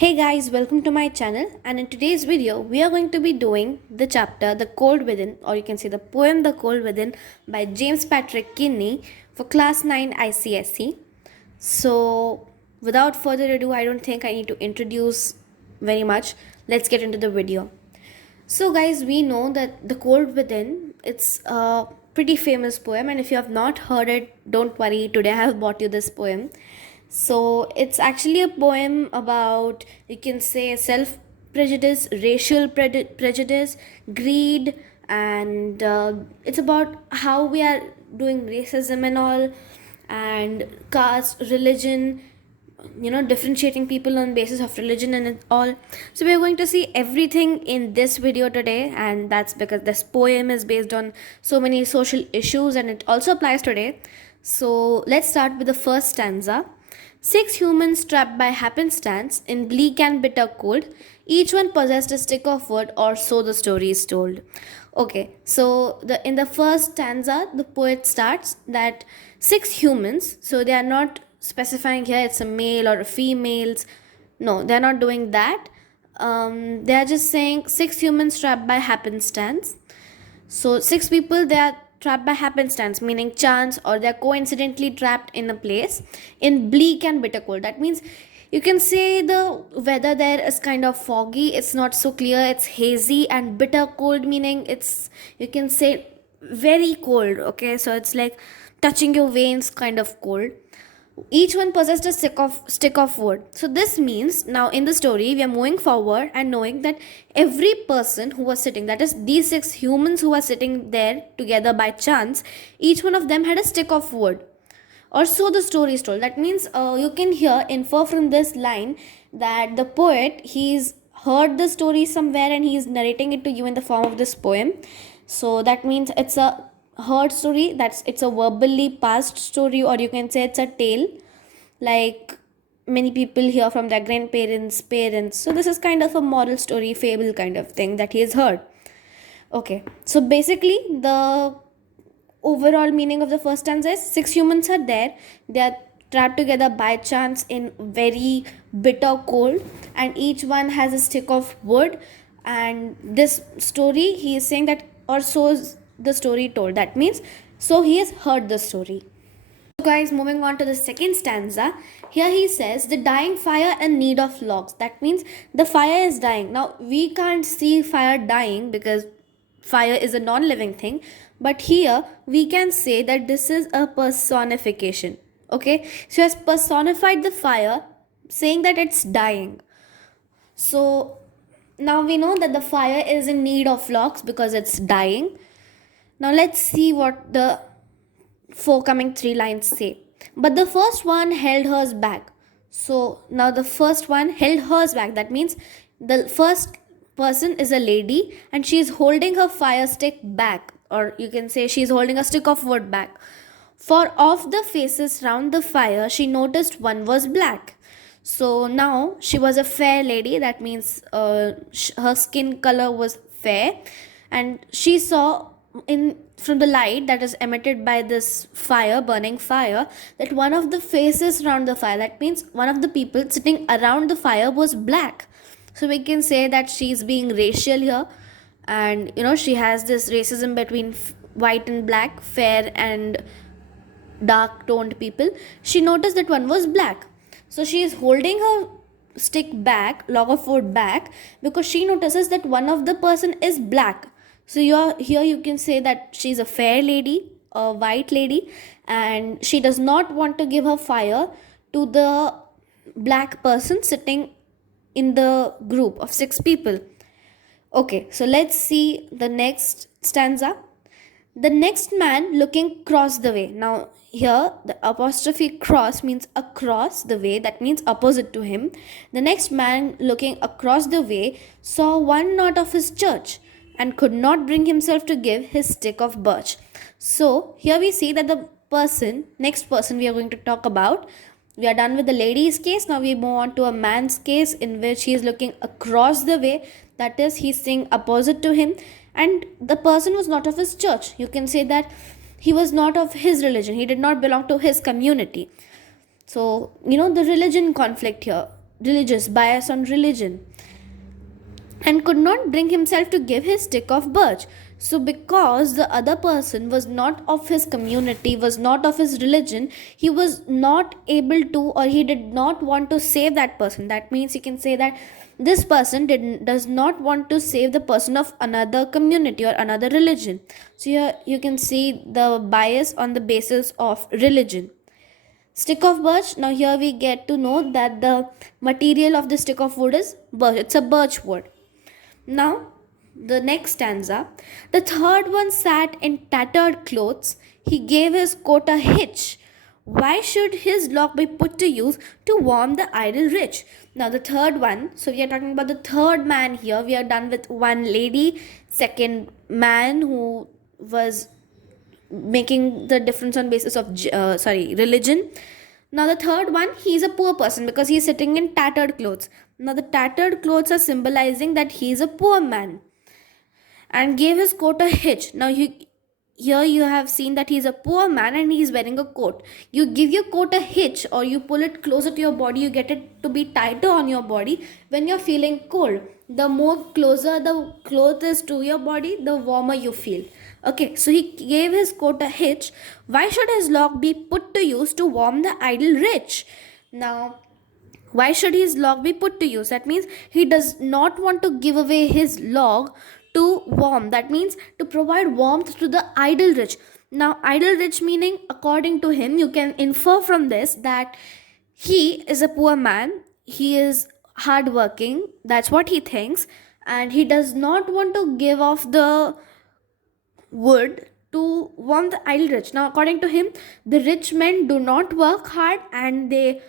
Hey guys, welcome to my channel, and in today's video we are going to be doing the chapter The Cold Within, or you can say the poem The Cold Within by James Patrick Kinney for class 9 ICSE. So without further ado, I don't think I need to introduce very much. Let's get into the video. So guys, we know that The Cold Within, it's a pretty famous poem, and if you have not heard it, don't worry, today I have brought you this poem. So it's actually a poem about, you can say, self prejudice, racial prejudice, greed, and it's about how we are doing racism and all, and caste, religion, differentiating people on basis of religion and all. So we're going to see everything in this video today, and that's because this poem is based on so many social issues and it also applies today. So let's start with the first stanza. 6 humans trapped by happenstance in bleak and bitter cold, each one possessed a stick of wood, or so the story is told. Okay, so in the first stanza, the poet starts that 6 humans, so they are not specifying here it's a male or a females. No, they're not doing that. They are just saying 6 humans trapped by happenstance. So 6 people, they are trapped by happenstance, meaning chance, or they're coincidentally trapped in a place in bleak and bitter cold. That means you can say the weather there is kind of foggy, it's not so clear, it's hazy, and bitter cold meaning it's, you can say, very cold. Okay, so it's like touching your veins kind of cold. Each one possessed a stick of wood. So this means now in the story we are moving forward and knowing that every person who was sitting, that is these 6 humans who were sitting there together by chance, each one of them had a stick of wood, or so the story is told. That means you can here infer from this line that the poet, he's heard the story somewhere and he's narrating it to you in the form of this poem. So that means it's a heard story, it's a verbally passed story, or you can say it's a tale, like many people hear from their grandparents, parents. So this is kind of a moral story, fable kind of thing that he has heard. Okay, so basically the overall meaning of the first stanza is 6 humans are there, they are trapped together by chance in very bitter cold, and each one has a stick of wood. And this story, he is saying that, or so is the story told. That means so he has heard the story. So guys, moving on to the second stanza, here he says the dying fire in need of logs. That means the fire is dying. Now we can't see fire dying because fire is a non-living thing, but here we can say that this is a personification. Okay, so he has personified the fire, saying that it's dying. So now we know that the fire is in need of logs because it's dying. Now let's see what the forthcoming 3 lines say. But the first one held hers back. So now the first one held hers back. That means the first person is a lady and she is holding her fire stick back, or you can say she is holding a stick of wood back. For of the faces round the fire, she noticed one was black. So now she was a fair lady. That means her skin color was fair, and she saw in from the light that is emitted by this fire, burning fire, that one of the faces around the fire, that means one of the people sitting around the fire, was black. So we can say that she's being racial here, and she has this racism between white and black, fair and dark toned people. She noticed that one was black, so she is holding her stick back, log of wood back, because she notices that one of the person is black. So here you can say that she's a fair lady, a white lady, and she does not want to give her fire to the black person sitting in the group of 6 people. Okay, so let's see the next stanza. The next man looking cross the way. Now here the apostrophe cross means across the way, that means opposite to him. The next man looking across the way saw one knot of his church, and could not bring himself to give his stick of birch. So here we see that the next person we are going to talk about, we are done with the lady's case. Now we move on to a man's case in which he is looking across the way, that is he's seeing opposite to him, and the person was not of his church. You can say that he was not of his religion, he did not belong to his community. So the religion conflict here, religious bias on religion, and could not bring himself to give his stick of birch. So, because the other person was not of his community, was not of his religion, he was not able to, or he did not want to save that person. That means you can say that this person does not want to save the person of another community or another religion. So, here you can see the bias on the basis of religion. Stick of birch. Now, here we get to know that the material of the stick of wood is birch. It's a birch wood. Now, the next stanza. The third one sat in tattered clothes. He gave his coat a hitch. Why should his lock be put to use to warm the idle rich? Now, the third one. So, we are talking about the third man here. We are done with one lady, second man who was making the difference on basis of religion. Now the third one, he is a poor person because he is sitting in tattered clothes. Now the tattered clothes are symbolizing that he is a poor man, and gave his coat a hitch. Now here you have seen that he is a poor man and he is wearing a coat. You give your coat a hitch, or you pull it closer to your body, you get it to be tighter on your body when you're feeling cold. The more closer the cloth is to your body, the warmer you feel. Okay, so he gave his coat a hitch. Why should his lock be put to use to warm the idle rich? Now, why should his log be put to use? That means he does not want to give away his log to warm. That means to provide warmth to the idle rich. Now, idle rich meaning, according to him, you can infer from this that he is a poor man. He is hardworking. That's what he thinks. And he does not want to give off the wood to warm the idle rich. Now, according to him, the rich men do not work hard and they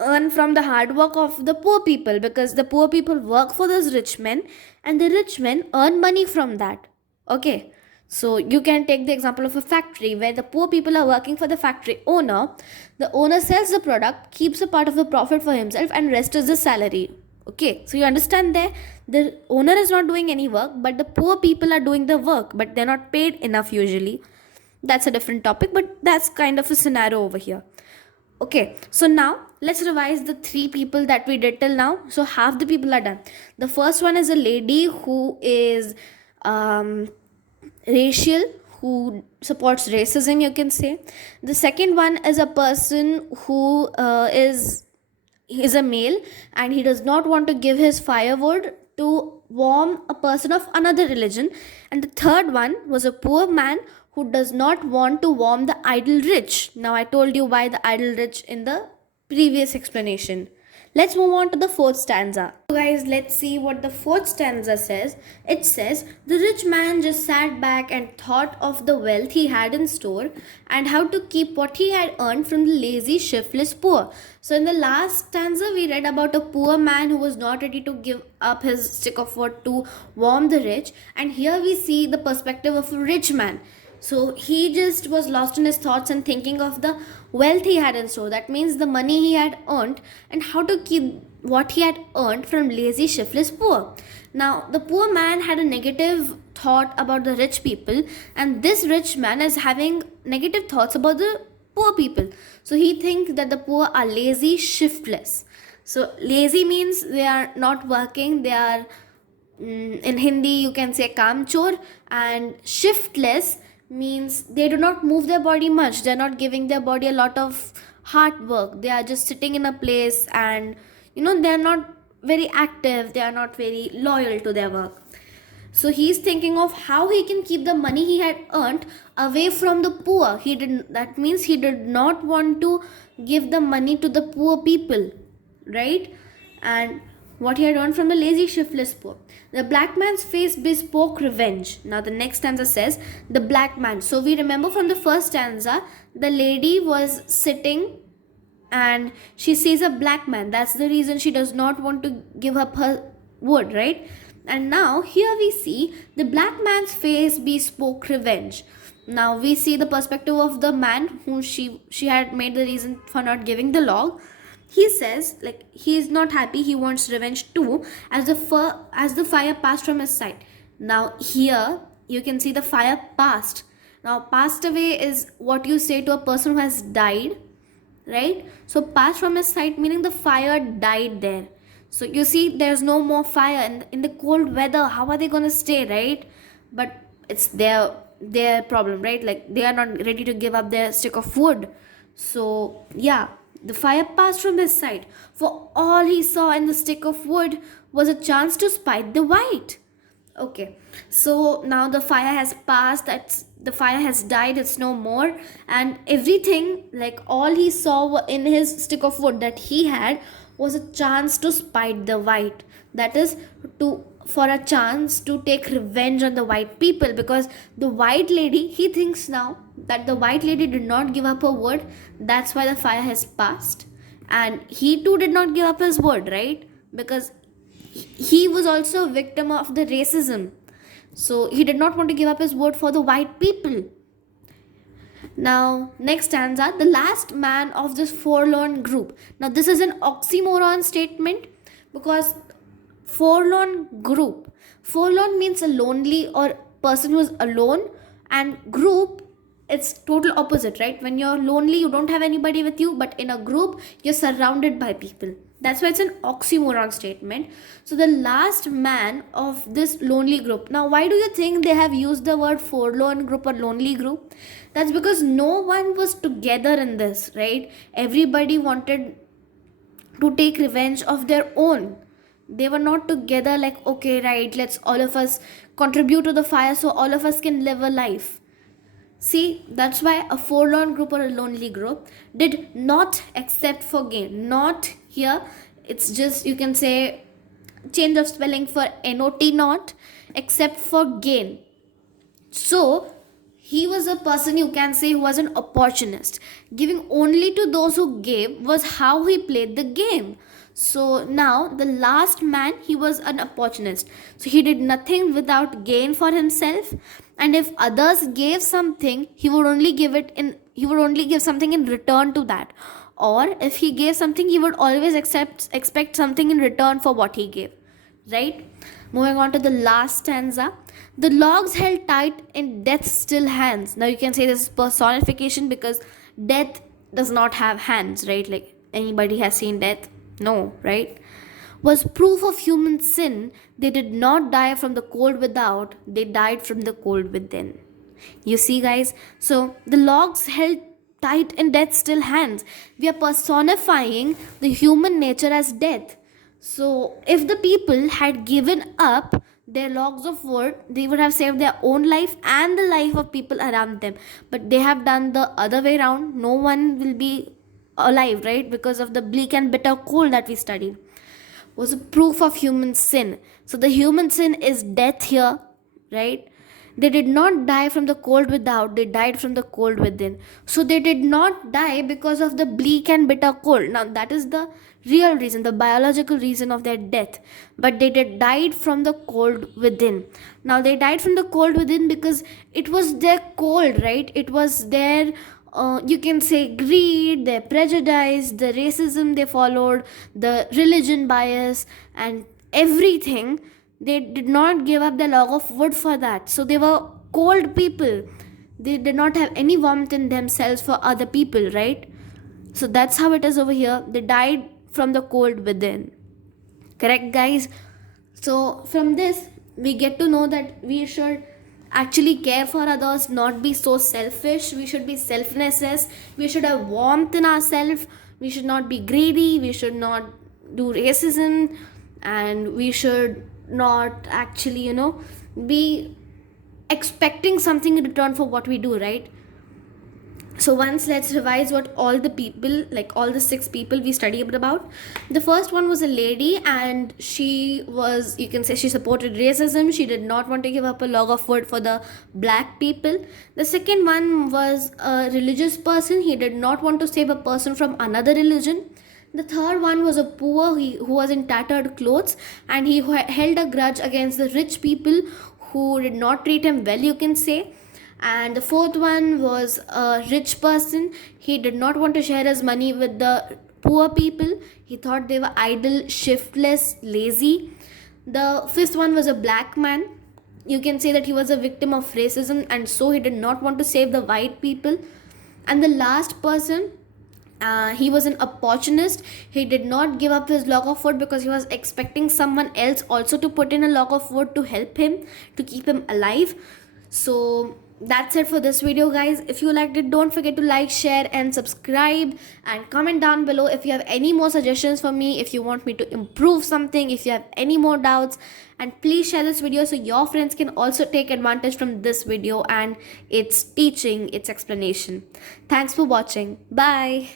earn from the hard work of the poor people, because the poor people work for those rich men and the rich men earn money from that. Okay, so you can take the example of a factory where the poor people are working for the factory owner. The owner sells the product, keeps a part of the profit for himself, and rest is the salary. Okay, so you understand there, the owner is not doing any work, but the poor people are doing the work, but they're not paid enough usually. That's a different topic, but that's kind of a scenario over here. Okay, so now let's revise the three people that we did till now. So half the people are done. The first one is a lady who is racial, who supports racism, you can say. The second one is a person who is a male and he does not want to give his firewood to warm a person of another religion. And the third one was a poor man who does not want to warm the idle rich. Now I told you why the idle rich in the previous explanation. Let's move on to the fourth stanza. So guys, let's see what the fourth stanza says. It says, the rich man just sat back and thought of the wealth he had in store and how to keep what he had earned from the lazy, shiftless poor. So in the last stanza, we read about a poor man who was not ready to give up his stick of wood to warm the rich. And here we see the perspective of a rich man. So he just was lost in his thoughts and thinking of the wealth he had in store. That means the money he had earned and how to keep what he had earned from lazy, shiftless poor. Now, the poor man had a negative thought about the rich people, and this rich man is having negative thoughts about the poor people. So he thinks that the poor are lazy, shiftless. So lazy means they are not working, they are in Hindi you can say kamchor, and shiftless means they do not move their body much. They're not giving their body a lot of hard work. They are just sitting in a place and they're not very active. They are not very loyal to their work. So he's thinking of how he can keep the money he had earned away from the poor. That means he did not want to give the money to the poor people, right? And what he had earned from the lazy, shiftless poor. The black man's face bespoke revenge. Now the next stanza says, the black man. So we remember from the first stanza, the lady was sitting and she sees a black man. That's the reason she does not want to give up her wood, right? And now here we see the black man's face bespoke revenge. Now we see the perspective of the man whom she had made the reason for not giving the log. He says, like, he is not happy, he wants revenge too, as the fire passed from his side. Now here you can see the fire passed. Now passed away is what you say to a person who has died, right? So passed from his sight, meaning the fire died there. So you see, there's no more fire in the cold weather. How are they gonna stay, right? But it's their problem, right? Like they are not ready to give up their stick of wood. So yeah, the fire passed from his sight. For all he saw in the stick of wood was a chance to spite the white. Okay, so now the fire has passed, that's the fire has died, it's no more, and everything, like all he saw in his stick of wood that he had was a chance to spite the white. That is, to for a chance to take revenge on the white people, because the white lady, he thinks now that the white lady did not give up her word. That's why the fire has passed, and he too did not give up his word, right? Because he was also a victim of the racism, so he did not want to give up his word for the white people. Now, next stanza, the last man of this forlorn group. Now, this is an oxymoron statement, because forlorn group, forlorn means a lonely or person who is alone, and group, it's total opposite, right? When you're lonely, you don't have anybody with you, but in a group, you're surrounded by people. That's why it's an oxymoron statement. So the last man of this lonely group. Now, why do you think they have used the word forlorn group or lonely group? That's because no one was together in this, right? Everybody wanted to take revenge of their own. They were not together like, okay, right, let's all of us contribute to the fire so all of us can live a life. See, that's why a forlorn group or a lonely group did not accept for gain. Not here, it's just, you can say, change of spelling for not, not, except for gain. So, he was a person, you can say, who was an opportunist. Giving only to those who gave was how he played the game. So now the last man, he was an opportunist. So he did nothing without gain for himself. And if others gave something, he would only give something in return to that. Or if he gave something, he would always expect something in return for what he gave. Right? Moving on to the last stanza. The logs held tight in death's still hands. Now you can say this is personification, because death does not have hands, right? Like, anybody has seen death? No, right? Was proof of human sin. They did not die from the cold without, they died from the cold within. You see, guys? So the logs held tight in death's still hands. We are personifying the human nature as death. So if the people had given up their logs of wood, they would have saved their own life and the life of people around them. But they have done the other way around. No one will be alive, right? Because of the bleak and bitter cold that we studied. Was a proof of human sin. So the human sin is death here, right? They did not die from the cold without, they died from the cold within. So they did not die because of the bleak and bitter cold. Now that is the real reason, the biological reason of their death. But they did died from the cold within. Now they died from the cold within because it was their cold, right? It was their you can say greed, their prejudice, the racism they followed, the religion bias, and everything. They did not give up their log of wood for that. So they were cold people. They did not have any warmth in themselves for other people, right? So that's how it is over here. They died from the cold within. Correct, guys? So from this, we get to know that we should actually care for others, not be so selfish. We should be selfless. We should have warmth in ourselves. We should not be greedy. We should not do racism, and we should not actually, be expecting something in return for what we do, right? So once, let's revise what all the people, like all the 6 people we studied about. The first one was a lady, and she was, you can say, she supported racism. She did not want to give up a log of wood for the black people. The second one was a religious person. He did not want to save a person from another religion. The third one was a poor who was in tattered clothes, and he held a grudge against the rich people who did not treat him well, you can say. And the fourth one was a rich person. He did not want to share his money with the poor people. He thought they were idle, shiftless, lazy. The fifth one was a black man. You can say that he was a victim of racism, and so he did not want to save the white people. And the last person He was an opportunist. He did not give up his log of wood because he was expecting someone else also to put in a log of wood to help him, to keep him alive. So that's it for this video, guys. If you liked it, don't forget to like, share and subscribe, and comment down below if you have any more suggestions for me, if you want me to improve something, if you have any more doubts. And please share this video so your friends can also take advantage from this video and its teaching, its explanation. Thanks for watching. Bye.